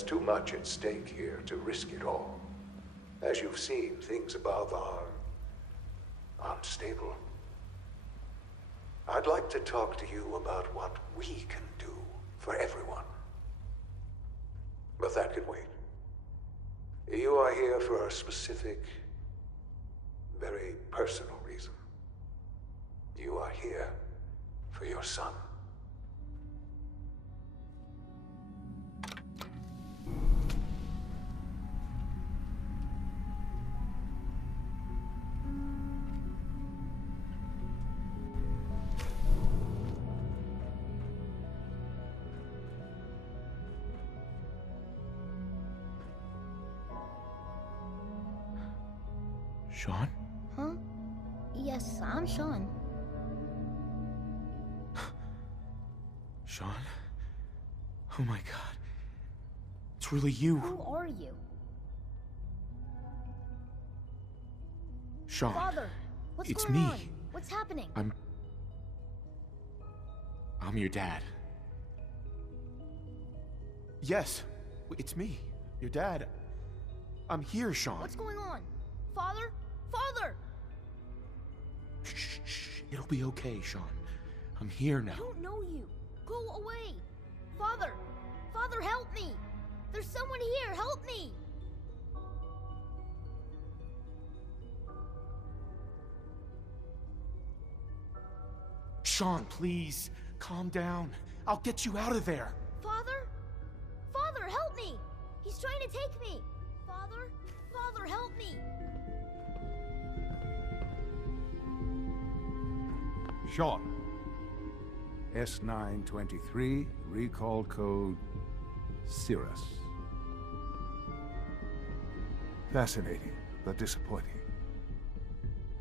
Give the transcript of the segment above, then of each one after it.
There's too much at stake here to risk it all. As you've seen, things above are unstable. I'd like to talk to you about what we can do for everyone. But that can wait. You are here for a specific, very personal reason. You are here for your son. Sean? Huh? Yes, I'm Sean. Sean? Oh my god. It's really you. Who are you? Sean. Father, what's It's going me. on? What's happening? I'm your dad. Yes, it's me, your dad. I'm here, Sean. What's going on? Father? Father! Shh. It'll be okay, Sean. I'm here now. I don't know you. Go away. Father! Father, help me! There's someone here, help me! Sean, please, calm down. I'll get you out of there. Father? Father, help me! He's trying to take me! Father? Father, help me! Sean. S923, recall code Cirrus. Fascinating, but disappointing.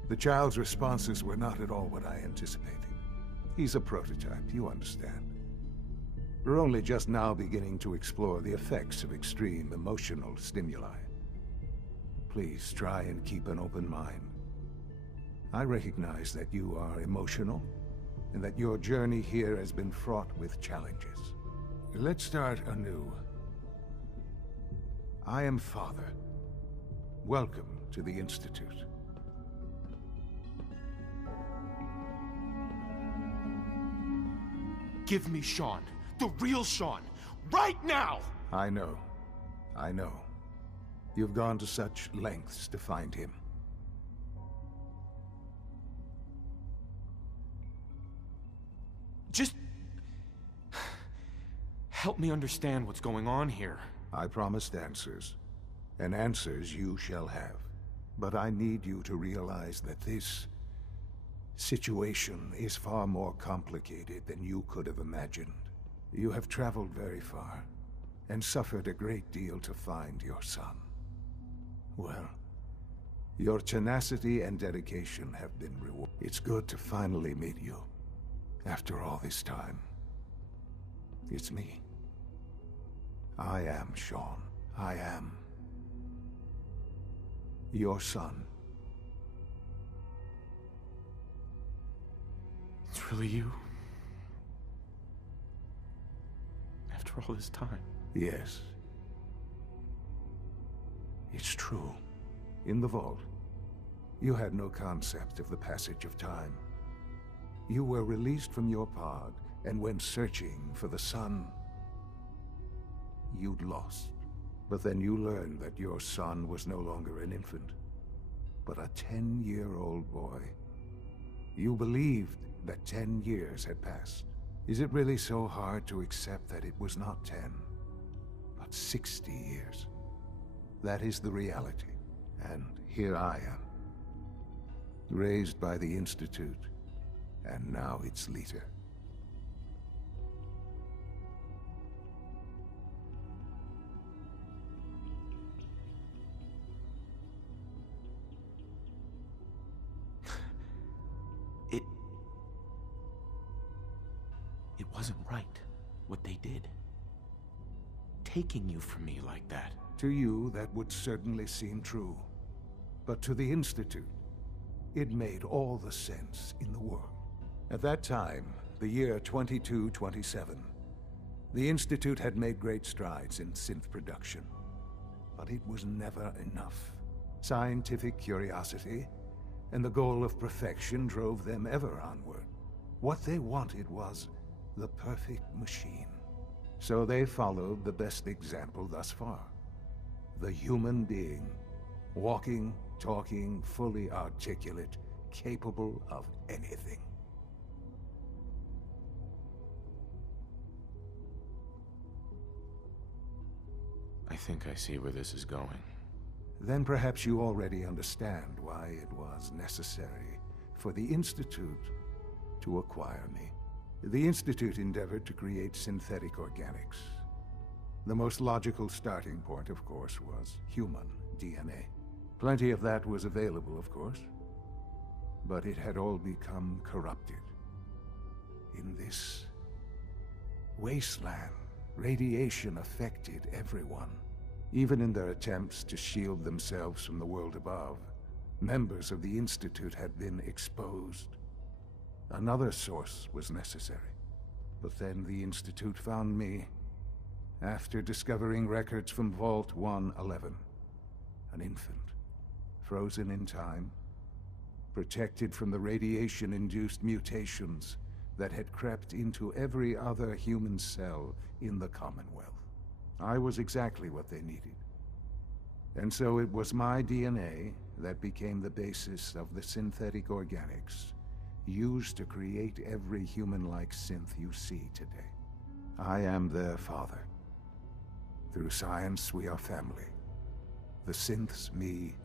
The child's responses were not at all what I anticipated. He's a prototype, you understand. We're only just now beginning to explore the effects of extreme emotional stimuli. Please try and keep an open mind. I recognize that you are emotional, and that your journey here has been fraught with challenges. Let's start anew. I am Father. Welcome to the Institute. Give me Sean. The real Sean. Right now! I know. You've gone to such lengths to find him. Just help me understand what's going on here. I promised answers, and answers you shall have. But I need you to realize that this situation is far more complicated than you could have imagined. You have traveled very far, and suffered a great deal to find your son. Well, your tenacity and dedication have been rewarded. It's good to finally meet you. After all this time, it's me. I am Sean. I am your son. It's really you. After all this time. Yes. It's true. In the vault, you had no concept of the passage of time. You were released from your pod and went searching for the sun you'd lost. But then you learned that your son was no longer an infant, but a 10-year-old boy. You believed that 10 years had passed. Is it really so hard to accept that it was not 10, but 60 years? That is the reality. And here I am, raised by the Institute, and now its leader. It wasn't right, what they did. Taking you from me like that. To you, that would certainly seem true. But to the Institute, it made all the sense in the world. At that time, the year 2227, The Institute had made great strides in synth production, but it was never enough. Scientific curiosity and the goal of perfection drove them ever onward. What they wanted was the perfect machine. So they followed the best example thus far. The human being, walking, talking, fully articulate, capable of anything. I think I see where this is going. Then perhaps you already understand why it was necessary for the Institute to acquire me. The Institute endeavored to create synthetic organics. The most logical starting point, of course, was human DNA. Plenty of that was available, of course, but it had all become corrupted. In this wasteland, radiation affected everyone. Even in their attempts to shield themselves from the world above, members of the Institute had been exposed. Another source was necessary. But then the Institute found me, after discovering records from Vault 111. An infant, frozen in time, protected from the radiation-induced mutations that had crept into every other human cell in the Commonwealth. I was exactly what they needed. And so it was my DNA that became the basis of the synthetic organics used to create every human-like synth you see today. I am their father. Through science, we are family. The synths, me,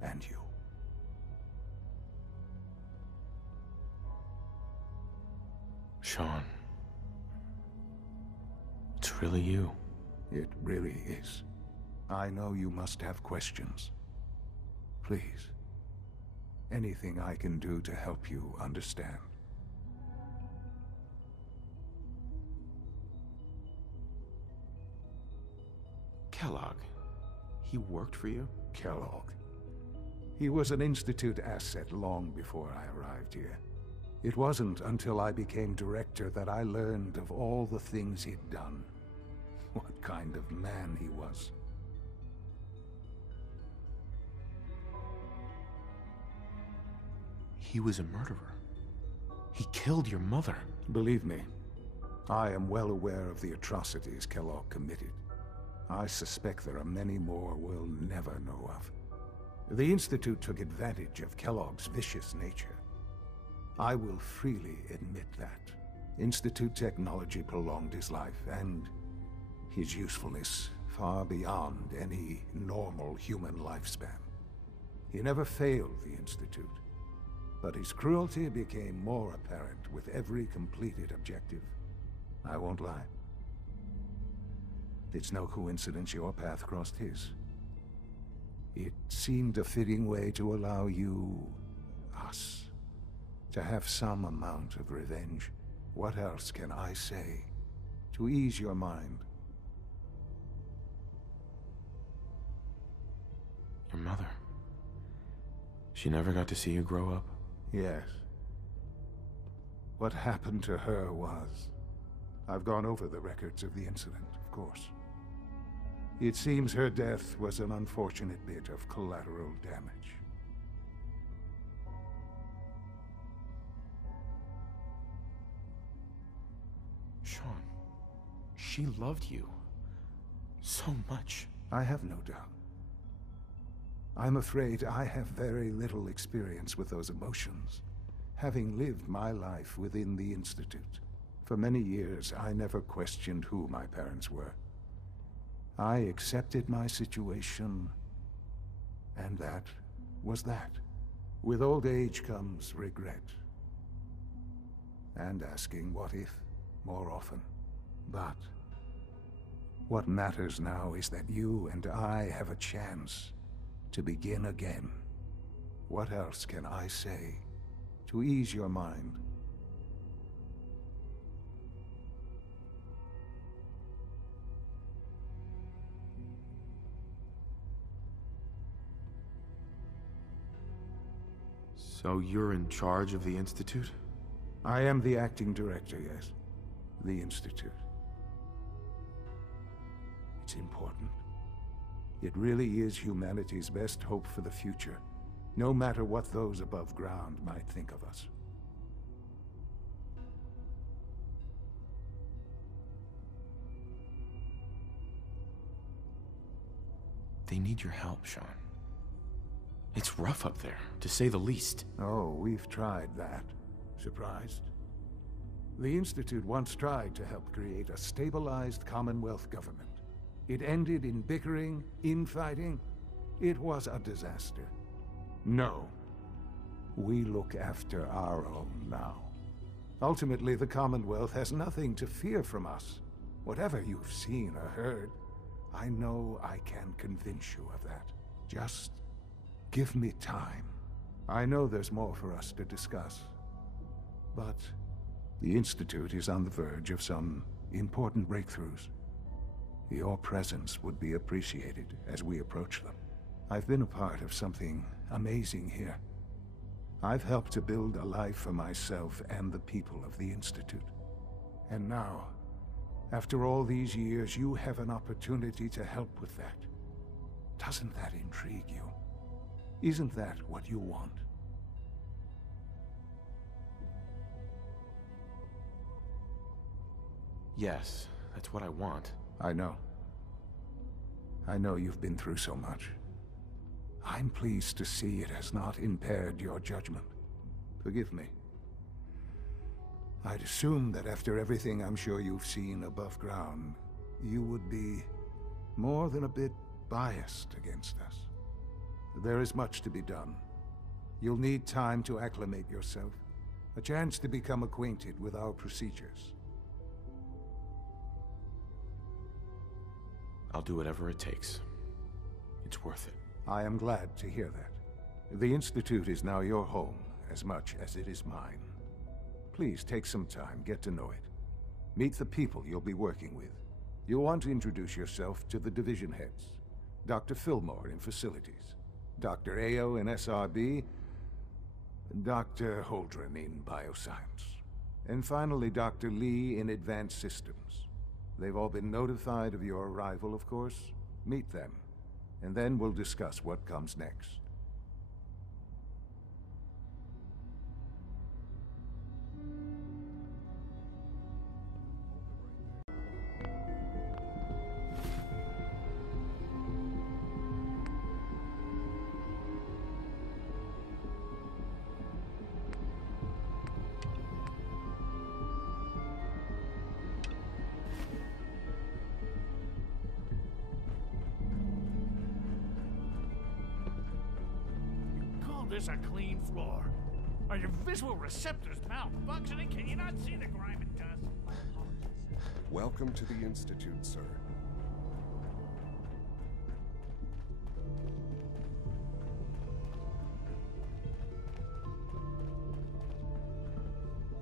and you. Sean. It's really you. It really is. I know you must have questions. Please. Anything I can do to help you understand. Kellogg. He worked for you? Kellogg. He was an Institute asset long before I arrived here. It wasn't until I became director that I learned of all the things he'd done. What kind of man he was. He was a murderer. He killed your mother. Believe me, I am well aware of the atrocities Kellogg committed. I suspect there are many more we'll never know of. The Institute took advantage of Kellogg's vicious nature. I will freely admit that. Institute technology prolonged his life, and his usefulness far beyond any normal human lifespan. He never failed the Institute, but his cruelty became more apparent with every completed objective. I won't lie. It's no coincidence your path crossed his. It seemed a fitting way to allow you, us, to have some amount of revenge. What else can I say to ease your mind? Your mother. She never got to see you grow up? Yes. What happened to her was... I've gone over the records of the incident, of course. It seems her death was an unfortunate bit of collateral damage. Sean, she loved you so much. I have no doubt. I'm afraid I have very little experience with those emotions, having lived my life within the Institute. For many years, I never questioned who my parents were. I accepted my situation, and that was that. With old age comes regret, and asking what if more often. But what matters now is that you and I have a chance to begin again. What else can I say to ease your mind? So you're in charge of the Institute? I am the acting director, yes. The Institute. important. It really is humanity's best hope for the future, no matter what those above ground might think of us. They need your help, Sean. It's rough up there, to say the least. Oh, we've tried that. Surprised? The Institute once tried to help create a stabilized Commonwealth government. It ended in bickering, infighting. It was a disaster. No. We look after our own now. Ultimately, the Commonwealth has nothing to fear from us. Whatever you've seen or heard, I know I can convince you of that. Just give me time. I know there's more for us to discuss. But the Institute is on the verge of some important breakthroughs. Your presence would be appreciated as we approach them. I've been a part of something amazing here. I've helped to build a life for myself and the people of the Institute. And now, after all these years, you have an opportunity to help with that. Doesn't that intrigue you? Isn't that what you want? Yes, that's what I want. I know. I know you've been through so much. I'm pleased to see it has not impaired your judgment. Forgive me. I'd assumed that after everything I'm sure you've seen above ground, you would be more than a bit biased against us. There is much to be done. You'll need time to acclimate yourself, a chance to become acquainted with our procedures. I'll do whatever it takes. It's worth it. I am glad to hear that. The Institute is now your home as much as it is mine. Please take some time, get to know it. Meet the people you'll be working with. You'll want to introduce yourself to the division heads. Dr. Fillmore in Facilities, Dr. Ayo in SRB, Dr. Holdren in Bioscience, and finally Dr. Lee in Advanced Systems. They've all been notified of your arrival, of course. Meet them, and then we'll discuss what comes next. This a clean floor? Are your visual receptors malfunctioning? Can you not see the grime and dust? Welcome to the Institute, sir.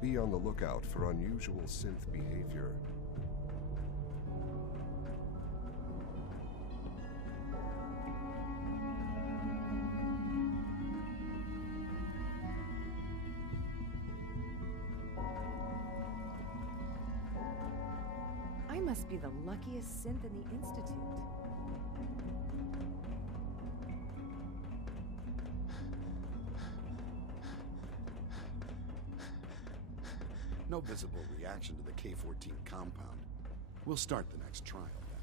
Be on the lookout for unusual synth behavior. I must be the luckiest synth in the Institute. No visible reaction to the K-14 compound. We'll start the next trial then.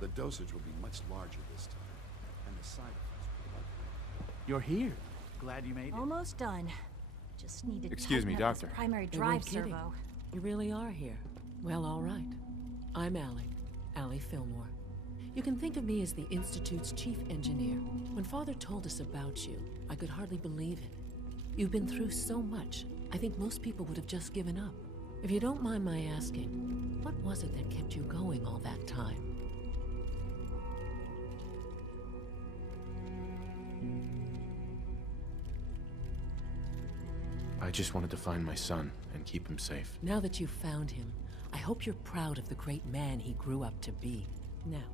The dosage will be much larger this time, and the side effects will be... You're here. Glad you made it. Almost done. Just need to Excuse me, tighten up this Doctor. primary They weren't drive kidding. servo. You really are here. Well, all right. I'm Allie Fillmore. You can think of me as the Institute's chief engineer. When Father told us about you, I could hardly believe it. You've been through so much, I think most people would have just given up. If you don't mind my asking, what was it that kept you going all that time? I just wanted to find my son and keep him safe. Now that you've found him, I hope you're proud of the great man he grew up to be. Now,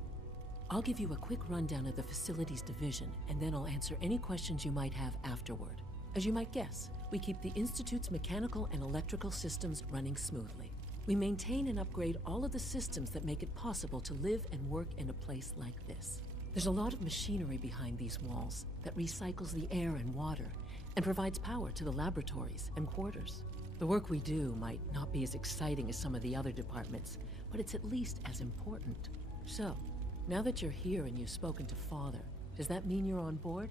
I'll give you a quick rundown of the facilities division, and then I'll answer any questions you might have afterward. As you might guess, we keep the Institute's mechanical and electrical systems running smoothly. We maintain and upgrade all of the systems that make it possible to live and work in a place like this. There's a lot of machinery behind these walls that recycles the air and water and provides power to the laboratories and quarters. The work we do might not be as exciting as some of the other departments, but it's at least as important. So, now that you're here and you've spoken to Father, does that mean you're on board?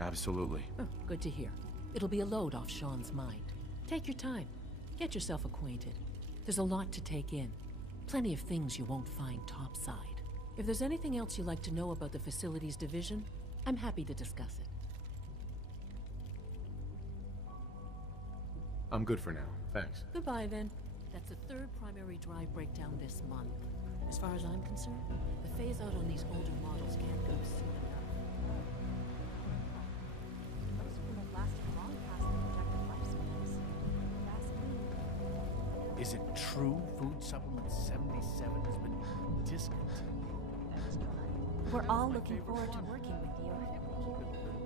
Absolutely. Oh, good to hear. It'll be a load off Sean's mind. Take your time. Get yourself acquainted. There's a lot to take in. Plenty of things you won't find topside. If there's anything else you'd like to know about the facilities division, I'm happy to discuss it. I'm good for now. Thanks. Goodbye, then. That's the third primary drive breakdown this month. As far as I'm concerned, the phase-out on these older models can't go soon enough. Most of them have lasted long past their projected lifespans. Gasoline. Is it true Food Supplement 77 has been discontinued? We're all looking forward to working with you.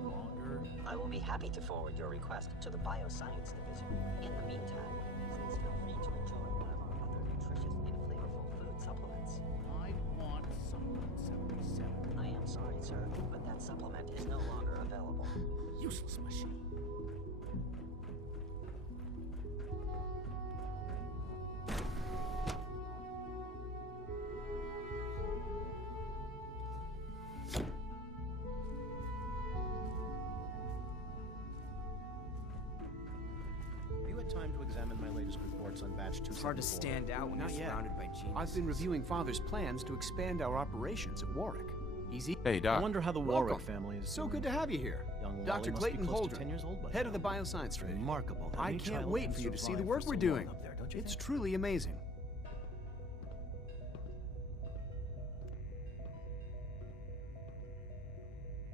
Longer? I will be happy to forward your request to the Bioscience Division. In the meantime, please feel free to enjoy one of our other nutritious and flavorful food supplements. I want Supplement 77. I am sorry, sir, but that supplement is no longer available. Useless machine. Time to examine my latest reports on batch 274. It's hard to stand out when you're surrounded by geniuses. I've been reviewing Father's plans to expand our operations at Warwick. Easy. Hey, Doc. I wonder how the Warwick family is So doing. good to have you here. Young Dr. Wally Clayton must be close to Holdren, 10 years old by head now. of the Bioscience Division. Remarkable. How I any can't child wait can for you to see survive the for work so we're long doing. up there, don't you It's think? truly amazing.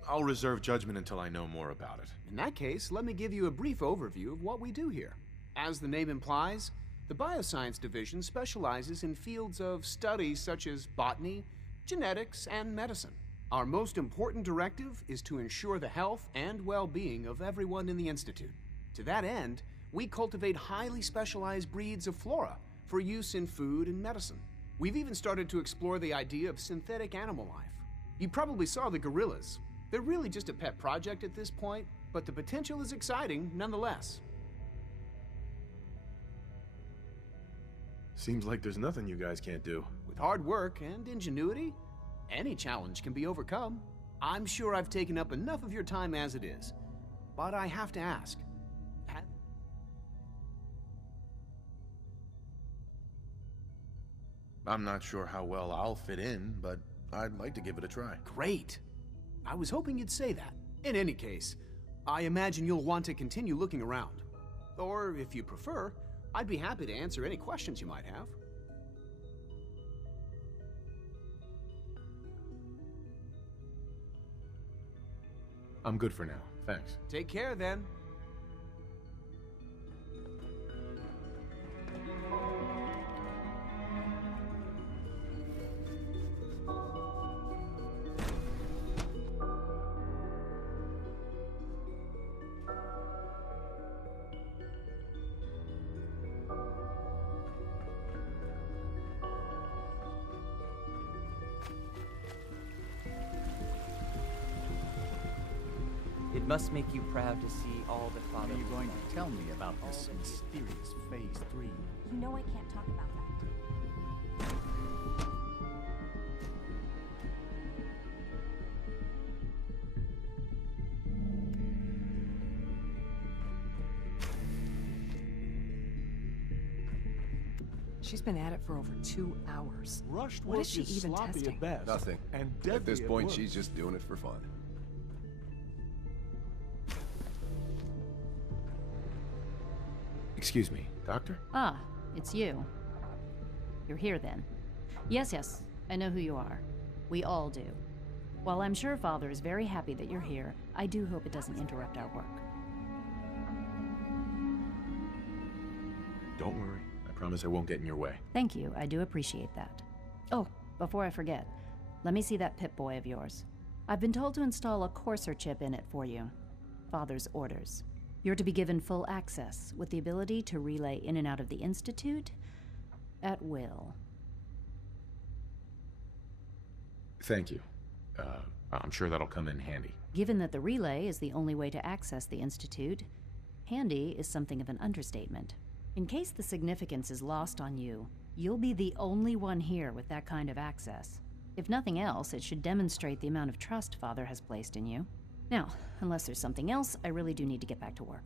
I'll reserve judgment until I know more about it. In that case, let me give you a brief overview of what we do here. As the name implies, the Bioscience Division specializes in fields of study such as botany, genetics, and medicine. Our most important directive is to ensure the health and well-being of everyone in the Institute. To that end, we cultivate highly specialized breeds of flora for use in food and medicine. We've even started to explore the idea of synthetic animal life. You probably saw the gorillas. They're really just a pet project at this point, but the potential is exciting nonetheless. Seems like there's nothing you guys can't do. With hard work and ingenuity, any challenge can be overcome. I'm sure I've taken up enough of your time as it is, but I have to ask. I'm not sure how well I'll fit in, but I'd like to give it a try. Great. I was hoping you'd say that. In any case, I imagine you'll want to continue looking around. Or, if you prefer, I'd be happy to answer any questions you might have. I'm good for now. Thanks. Take care, then. It must make you proud to see all that Father... What are you going to tell me about this mysterious Phase 3? You know I can't talk about that. She's been at it for over 2 hours. Rushed What work is she even sloppy testing? at best. Nothing. And At this deadly at point, worst. she's just doing it for fun. Excuse me, Doctor? Ah, it's you. You're here then. Yes, I know who you are. We all do. While I'm sure Father is very happy that you're here, I do hope it doesn't interrupt our work. Don't worry. I promise I won't get in your way. Thank you, I do appreciate that. Oh, before I forget, let me see that Pip-Boy of yours. I've been told to install a courser chip in it for you. Father's orders. You're to be given full access, with the ability to relay in and out of the Institute at will. Thank you. I'm sure that'll come in handy. Given that the relay is the only way to access the Institute, handy is something of an understatement. In case the significance is lost on you, you'll be the only one here with that kind of access. If nothing else, it should demonstrate the amount of trust Father has placed in you. Now, unless there's something else, I really do need to get back to work.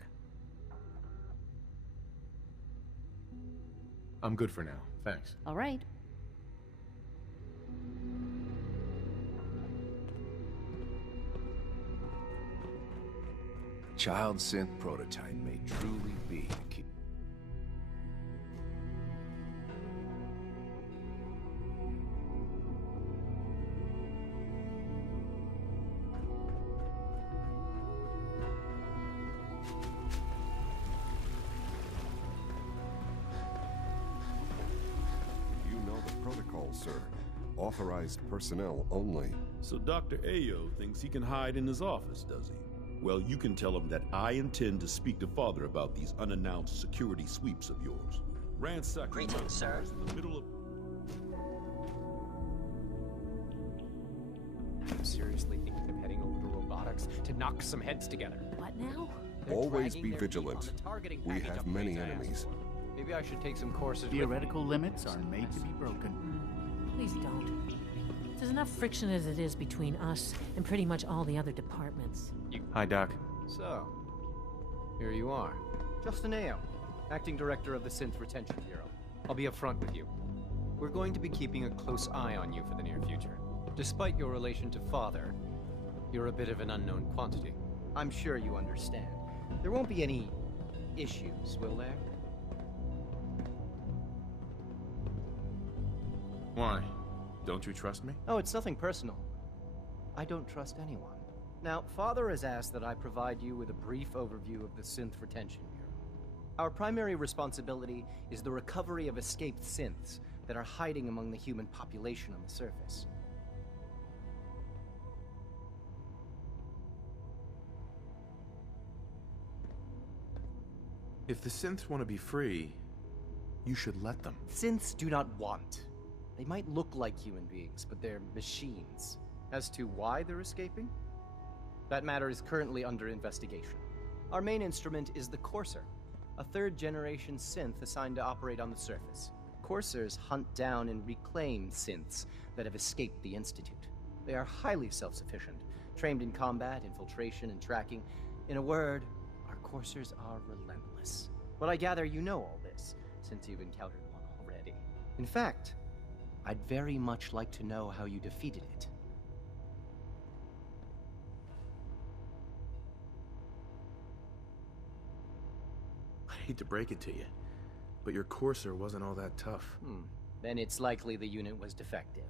I'm good for now, thanks. All right. Child synth prototype may truly be the key. You know the protocol, sir. Authorized personnel only. So Dr. Ayo thinks he can hide in his office, does he? Well, you can tell him that I intend to speak to Father about these unannounced security sweeps of yours. Ransacking Greetings, sir. in the middle of... I'm seriously thinking of heading over to robotics to knock some heads together. What now? Always be vigilant. We have many enemies. Maybe I should take some courses. Theoretical limits are made to be broken. Please don't. There's enough friction as it is between us and pretty much all the other departments. Hi, Doc. So, here you are. Justin Ayo, Acting Director of the Synth Retention Bureau. I'll be upfront with you. We're going to be keeping a close eye on you for the near future. Despite your relation to Father, you're a bit of an unknown quantity. I'm sure you understand. There won't be any issues, will there? Why? Don't you trust me? Oh, it's nothing personal. I don't trust anyone. Now, Father has asked that I provide you with a brief overview of the Synth Retention Bureau. Our primary responsibility is the recovery of escaped synths that are hiding among the human population on the surface. If the synths want to be free, you should let them. Synths do not want. They might look like human beings, but they're machines. As to why they're escaping? That matter is currently under investigation. Our main instrument is the Courser, a third-generation synth assigned to operate on the surface. Coursers hunt down and reclaim synths that have escaped the Institute. They are highly self-sufficient, trained in combat, infiltration, and tracking. In a word, our Coursers are relentless. But I gather you know all this, since you've encountered one already. In fact, I'd very much like to know how you defeated it. I hate to break it to you, but your Courser wasn't all that tough. Then it's likely the unit was defective.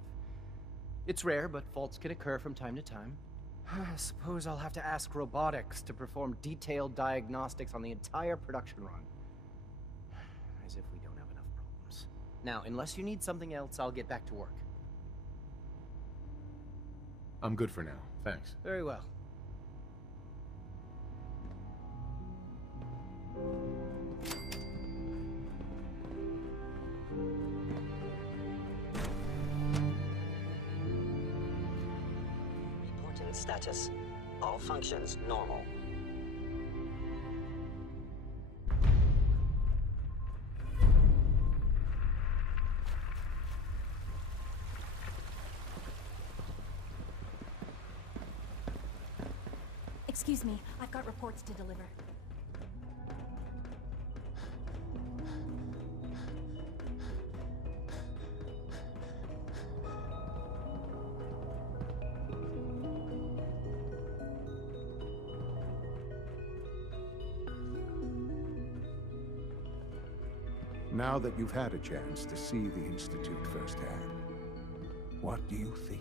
It's rare, but faults can occur from time to time. I suppose I'll have to ask robotics to perform detailed diagnostics on the entire production run. As if we don't have enough problems. Now, unless you need something else, I'll get back to work. I'm good for now, thanks. Very well. Reporting status. All functions normal. Excuse me, I've got reports to deliver. Now that you've had a chance to see the Institute firsthand, what do you think?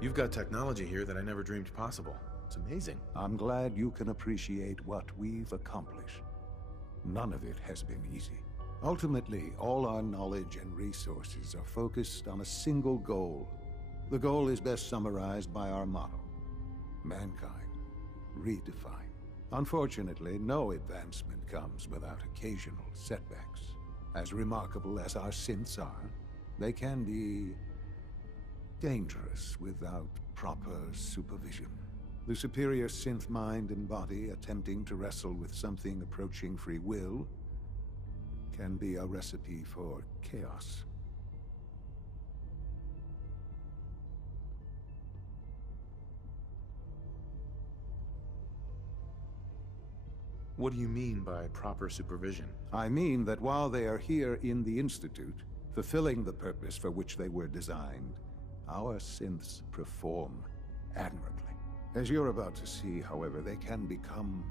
You've got technology here that I never dreamed possible. It's amazing. I'm glad you can appreciate what we've accomplished. None of it has been easy. Ultimately, all our knowledge and resources are focused on a single goal. The goal is best summarized by our motto: mankind, redefined. Unfortunately, no advancement comes without occasional setbacks. As remarkable as our synths are, they can be dangerous without proper supervision. The superior synth mind and body attempting to wrestle with something approaching free will can be a recipe for chaos. What do you mean by proper supervision? I mean that while they are here in the Institute, fulfilling the purpose for which they were designed, our synths perform admirably. As you're about to see, however, they can become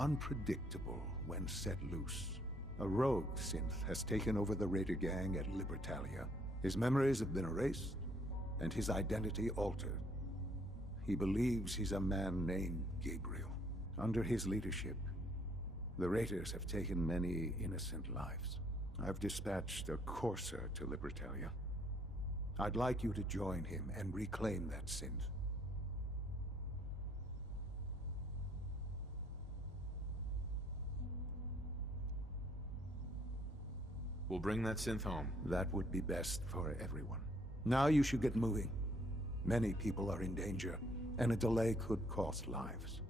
unpredictable when set loose. A rogue synth has taken over the Raider gang at Libertalia. His memories have been erased, and his identity altered. He believes he's a man named Gabriel. Under his leadership, the Raiders have taken many innocent lives. I've dispatched a courser to Libertalia. I'd like you to join him and reclaim that synth. We'll bring that synth home. That would be best for everyone. Now you should get moving. Many people are in danger, and a delay could cost lives.